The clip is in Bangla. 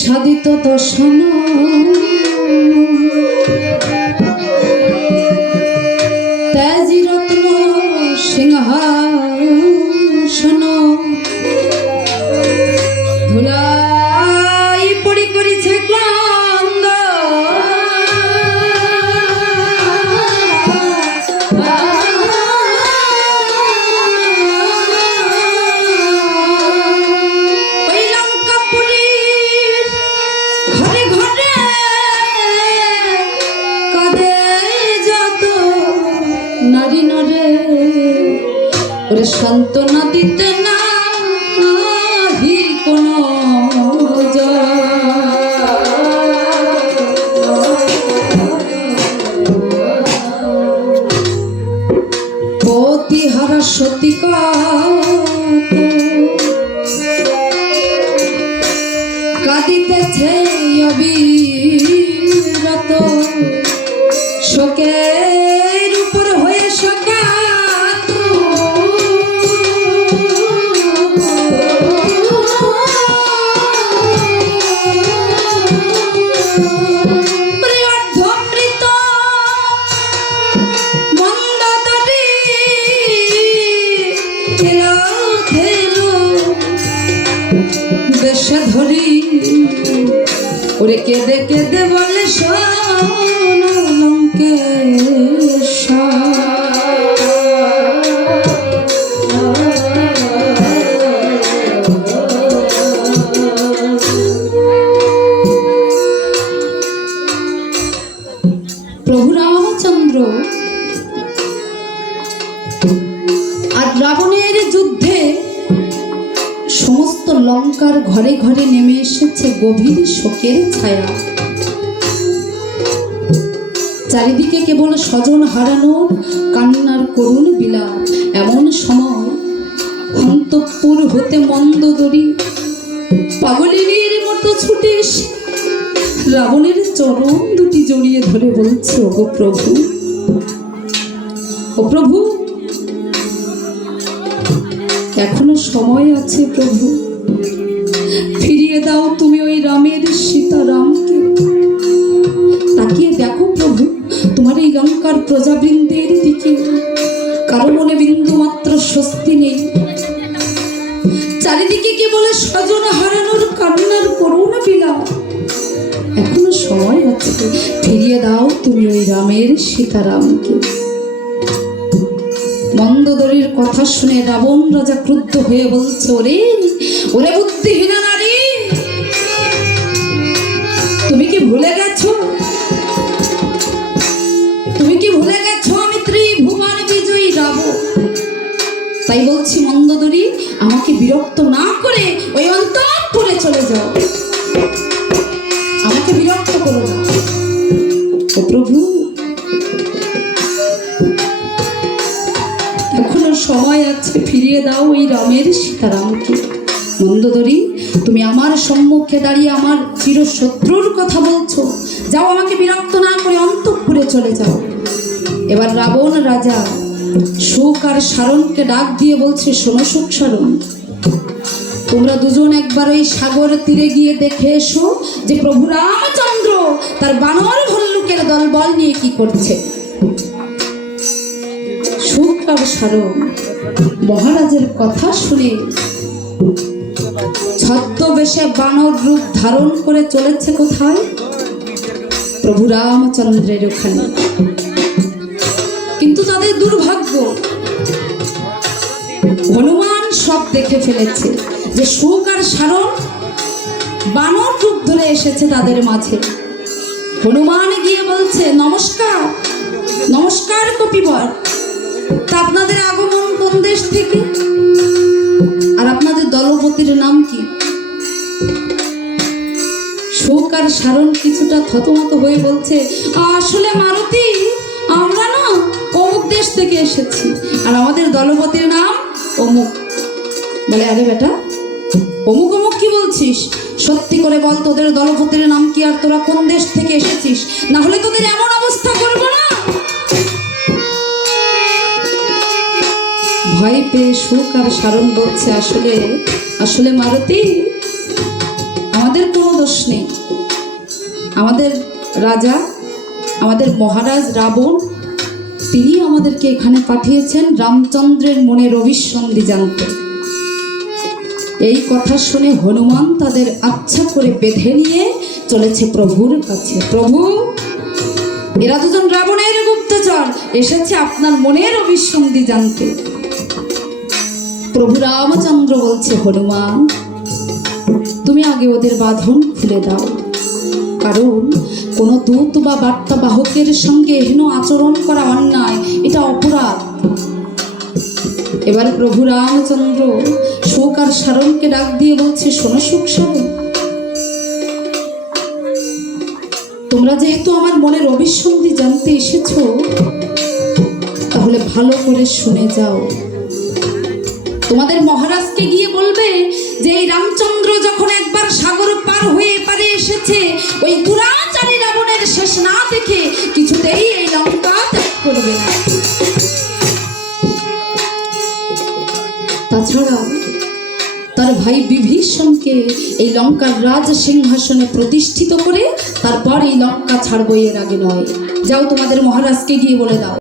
সাধিত দর্শন তেজি রত্ন সিংহাসন ধুলাই পড়ি করেছে ক্লান্ত সান্ত্বনা দিতে না কোন পতিহারা সতী কাঁদিতেছে অবিরত শোকের উপর হয়ে শোকা ধরি ওরে কেঁদে কেঁদে বলে প্রভু রামচন্দ্র আর রাবণের যুদ্ধে সমস্ত লঙ্কার ঘরে ঘরে নেমে এসেছে গভীর শোকের ছায়া। চারিদিকে কেবল স্বজন হারানোর কান্নার করুণ বিলাপ। এমন সময় অন্তঃপুর হতে মন্দোদরী পাগলিনীর মতো ছুটে এসে রাবণের চরণ দুটি জড়িয়ে ধরে বলছে, ও প্রভু, ও প্রভু, এখনো সময় আছে প্রভু, ফিরিয়ে দাও তুমি ওই রামের সীতারামকে। তাকিয়ে দেখো প্রভু তোমার এই লঙ্কার প্রজাবৃন্দের দিকে, কারো মনে বিন্দু মাত্র স্বস্তি নেই। চারিদিকে কেবল স্বজন হারানোর কান্নার করুণ বিলাপ। এখনো সময় আছে, ফিরিয়ে দাও তুমি ওই রামের সীতারামকে। মন্দোদরীর কথা শুনে রাবণ রাজা ক্রুদ্ধ হয়ে বলছে, ওরে ওরে বুদ্ধিহীনা নারী, তুমি কি ভুলে গেছো, তুমি কি ভুলে গেছো আমি ত্রিভুবন বিজয়ী রাবণ। তাই বলছি মন্দোদরী, আমাকে বিরক্ত না করে ওই অন্তঃপুরে চলে যাও, আমাকে বিরক্ত করো না। ও প্রভু, এখনো সময় আছে, ফিরিয়ে দাও ওই রামের সীতারামকে। মন্দোদরী, তুমি আমার সম্মুখে দাঁড়িয়ে আমার চিরশত্রুর কথা বলছো, যাও, আমাকে বিরক্ত না করে অন্তঃপুরে চলে যাও। এবার রাবণ রাজা সুখ আর সারণকে ডাক দিয়ে বলছে, শোনো সুখ সারণ, তোমরা দুজন একবার ওই সাগর তীরে গিয়ে দেখে এসো যে প্রভু রামচন্দ্র তার বানর ভল্লুকের দলবল নিয়ে কি করছে। সুখ আর সারণ মহারাজের কথা শুনে ছদ্মবেশে বানর রূপ ধারণ করে চলেছে কোথায়? প্রভু রামচন্দ্রের ওখানে। কিন্তু তাদের দুর্ভাগ্য, হনুমান সব দেখে ফেলেছে যে সুখ আর সারণ বানর রূপ ধরে এসেছে তাদের মাঝে। হনুমান গিয়ে বলছে, নমস্কার নমস্কার কপিবর, তা আপনাদের আগমন কোন দেশ থেকে, আর আপনাদের দলপতির নাম কি? সুখ আর সারণ কিছুটা থতমত হয়ে বলছে, আসলে মারুতি, আমরা না অমুক দেশ থেকে এসেছি, আর আমাদের দলপতির নাম অমুক। বলে, আরে বেটা, অমুক অমুক কি বলছিস? সত্যি করে বল, তোদের দলপতির নাম কি, আর তোরা কোন দেশ থেকে এসেছিস, না হলে তোদের এমন অবস্থা করবো না। ভয় পেয়ে সুখ আর সারণ বলছে, আসলে মারুতি, আমাদের কোনো দোষ নেই। আমাদের রাজা, আমাদের মহারাজ রাবণ, তিনি আমাদেরকে এখানে পাঠিয়েছেন রামচন্দ্রের মনের অভিসন্ধি জানতে। এই কথা শুনে হনুমান তাদের আচ্ছা করে বেঁধে নিয়ে চলেছে প্রভুর কাছে। প্রভু, এরা দুজন রাবণের গুপ্তচর, এসেছে আপনার মনের অভিসন্ধি জানতে। প্রভু রামচন্দ্র বলছে, হনুমান, তুমি আগে ওদের বাঁধন খুলে দাও, কারণ কোনো দূত বা বার্তা বাহকের সঙ্গে হেন আচরণ করা অন্যায়, এটা অপরাধ। এবার প্রভু রামচন্দ্র শোক আর সারণকে ডাক দিয়ে বলছে, শোনো শোক সারণ, তোমরা যেহেতু আমার মনের অভিসন্ধি জানতে এসেছো, তাহলে ভালো করে শুনে যাও। তোমাদের মহারাজকে গিয়ে বলবে যে এই রামচন্দ্র যখন একবার সাগর পার হয়ে এপারে এসেছে, ওই দুরাচারী রাবণের শেষ না দেখে কিছুতেই এই লঙ্কা ত্যাগ করবে না। তাছাড়া তার ভাই বিভীষণকে এই লঙ্কার রাজ সিংহাসনে প্রতিষ্ঠিত করে তারপর এই লঙ্কা ছাড়বো, এর আগে নয়। যাও তোমাদের মহারাজকে গিয়ে বলে দাও।